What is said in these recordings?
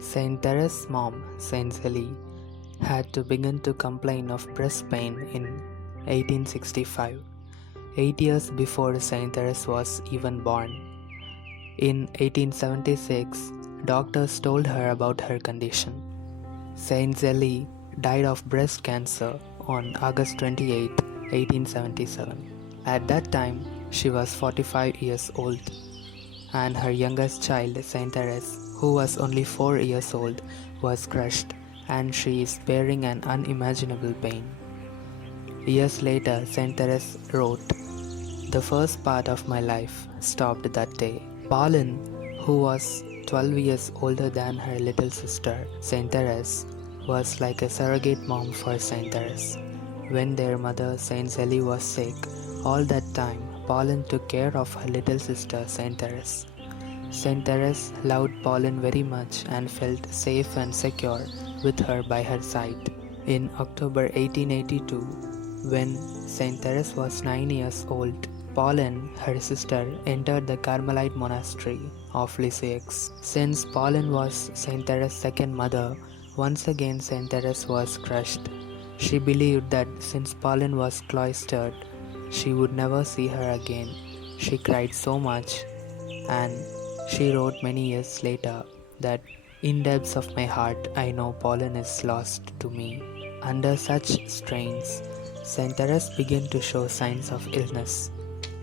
Saint Teresa's mom, Saint Zelie, had to begin to complain of breast pain in 1865, 8 years before Saint Teresa was even born. In 1876, doctors told her about her condition. Saint Zelie died of breast cancer on August 28, 1877. At that time, she was 45 years old, and her youngest child, Saint Therese, who was only 4 years old, was crushed, and she is bearing an unimaginable pain. Years later, Saint Therese wrote, "The first part of my life stopped that day." Pauline, who was 12 years older than her little sister, Saint Therese, was like a surrogate mom for Saint Therese. When their mother, Saint Zelie, was sick, all that time, Pauline took care of her little sister, Saint Therese. Saint Therese loved Pauline very much and felt safe and secure with her by her side. In October 1882, when Saint Therese was 9 years old, Pauline, her sister, entered the Carmelite monastery of Lisieux. Since Pauline was Saint Therese's second mother, once again Saint Therese was crushed. She believed that since Pauline was cloistered, she would never see her again. She cried so much, and she wrote many years later that in depths of my heart I know Pauline is lost to me. Under such strains, Saint Therese began to show signs of illness.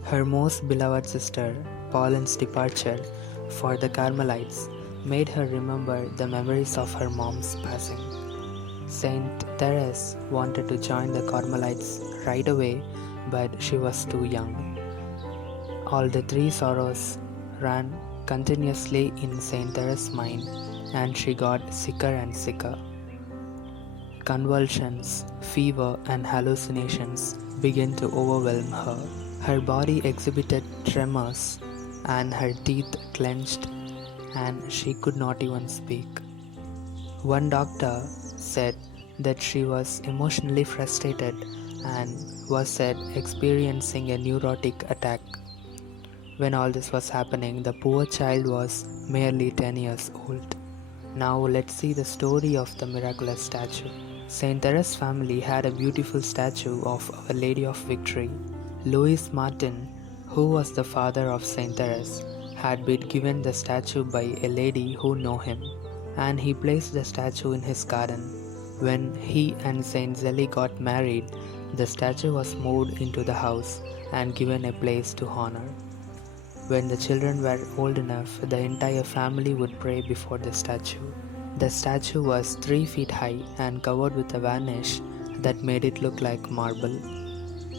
Her most beloved sister, Pauline's departure for the Carmelites, made her remember the memories of her mom's passing. Saint Therese wanted to join the Carmelites right away, but she was too young. All the three sorrows ran continuously in Saint Therese's mind, and she got sicker and sicker. Convulsions, fever, and hallucinations began to overwhelm her. Her body exhibited tremors, and her teeth clenched, and she could not even speak. One doctor said that she was emotionally frustrated and was said experiencing a neurotic attack. When all this was happening, the poor child was merely 10 years old. Now let's see the story of the miraculous statue. Saint Therese's family had a beautiful statue of Our Lady of Victory. Louis Martin, who was the father of Saint Therese, had been given the statue by a lady who knew him, and he placed the statue in his garden. When he and Saint Zelie got married, the statue was moved into the house and given a place to honor. When the children were old enough, the entire family would pray before the statue. The statue was 3 feet high and covered with a varnish that made it look like marble.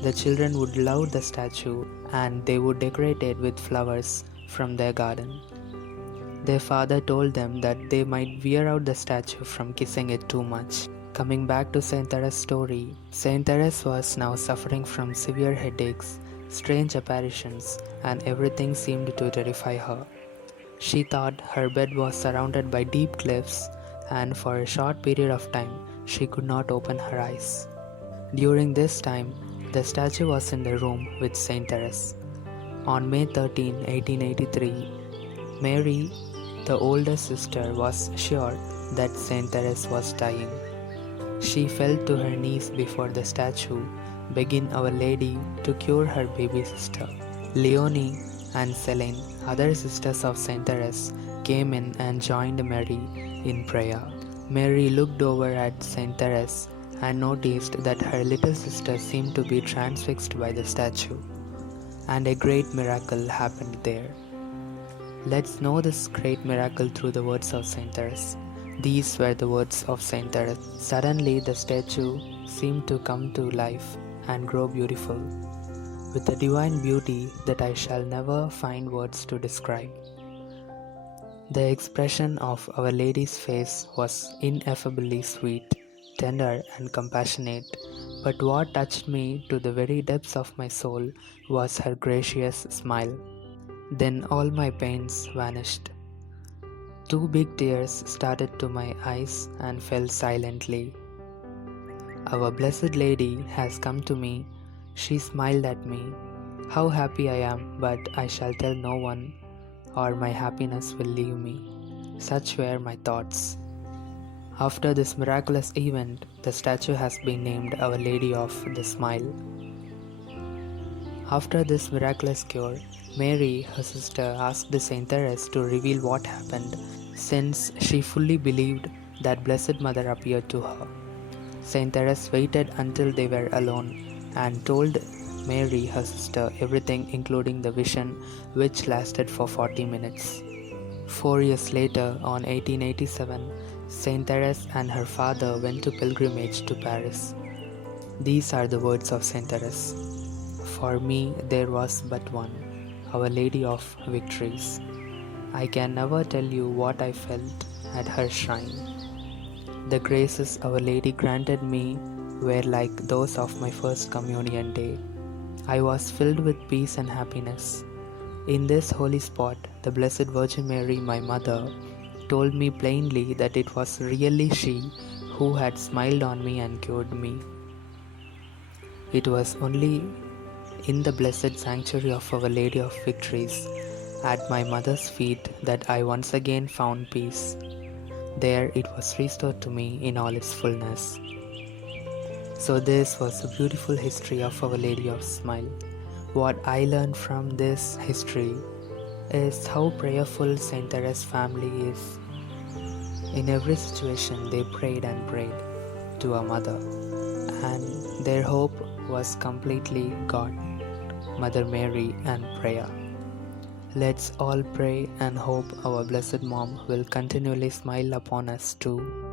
The children would love the statue and they would decorate it with flowers from their garden. Their father told them that they might wear out the statue from kissing it too much. Coming back to Saint Therese's story, Saint Therese was now suffering from severe headaches, strange apparitions, and everything seemed to terrify her. She thought her bed was surrounded by deep cliffs, and for a short period of time she could not open her eyes. During this time, the statue was in the room with Saint Therese. On May 13, 1883, Mary, the older sister, was sure that Saint Therese was dying. She fell to her knees before the statue, begging Our Lady to cure her baby sister. Leonie and Celine, other sisters of Saint Therese, came in and joined Mary in prayer. Mary looked over at Saint Therese and noticed that her little sister seemed to be transfixed by the statue, and a great miracle happened there. Let's know this great miracle through the words of Saint Therese. These were the words of Saint Therese. Suddenly the statue seemed to come to life and grow beautiful, with a divine beauty that I shall never find words to describe. The expression of Our Lady's face was ineffably sweet, tender, and compassionate, but what touched me to the very depths of my soul was her gracious smile. Then all my pains vanished. 2 big tears started to my eyes and fell silently. Our Blessed Lady has come to me. She smiled at me. How happy I am, but I shall tell no one, or my happiness will leave me. Such were my thoughts. After this miraculous event, the statue has been named Our Lady of the Smile. After this miraculous cure, Mary, her sister, asked Saint Therese to reveal what happened, since she fully believed that Blessed Mother appeared to her. Saint Therese waited until they were alone and told Mary, her sister, everything including the vision, which lasted for 40 minutes. 4 years later, on 1887, Saint Therese and her father went to pilgrimage to Paris. These are the words of Saint Therese. For me, there was but one, Our Lady of Victories. I can never tell you what I felt at her shrine. The graces Our Lady granted me were like those of my first communion day. I was filled with peace and happiness. In this holy spot, the Blessed Virgin Mary, my mother, told me plainly that it was really she who had smiled on me and cured me. It was only in the blessed sanctuary of Our Lady of Victories, at my mother's feet, that I once again found peace. There it was restored to me in all its fullness. So this was a beautiful history of Our Lady of Smile. What I learned from this history is how prayerful Saint Teresa's family is. In every situation they prayed and prayed to our mother, and their hope was completely God, Mother Mary, and prayer. Let's all pray and hope our Blessed Mom will continually smile upon us too.